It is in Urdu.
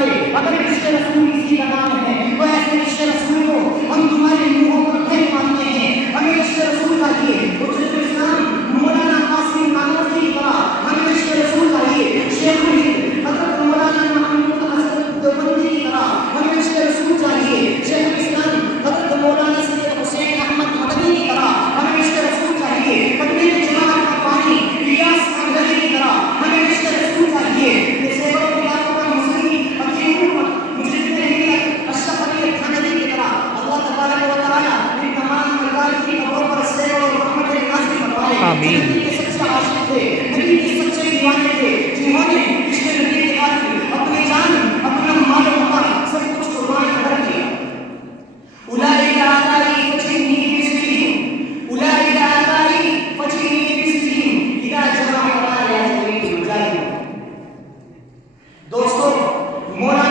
والے اگر عشق رسول کسی کا نام ہے تو ایسے عشق رسول کو ہم تمہارے منہوں پر پھینک مانتے ہیں. ہمیں عشق رسول چاہیے حجت الاسلام مولانا قاسم نانوتوی کی طرح. ہمیں عشق رسول چاہیے شیخ الہند حضرت مولانا محمود حسن دیوبندی کی طرح. ہمیں عشق رسول چاہیے شیخ الاسلام حضرت مولانا سید حسین احمد مدنی کی طرح. ہمیں عشق رسول چاہیے پنڈت جواہر کا پانی الیاس کندری کی طرح. ہمیں عشق رسول چاہیے جیسے بڑوں کا مسلم حکیم مجد ملت اشرف علی تھانوی کی طرح. اللہ تبارک و تعالیٰ ان تمام ملکات کی قبروں پر سیر و رحمت نازل فرمائے. آمین. نبی کے سچے عاشق تھے, نبی کے سچے دیوانے تھے, جنہوں نے عشق نبی کے خاطر اپنی جان اپنا مال و متا سب کچھ قربان کر دیا. اولئک آبائی فجئنی بمثلہم اولئک آبائی فجئنی بمثلہم اذا جمعنا یا جمعی مجاہد. دوستو مولانا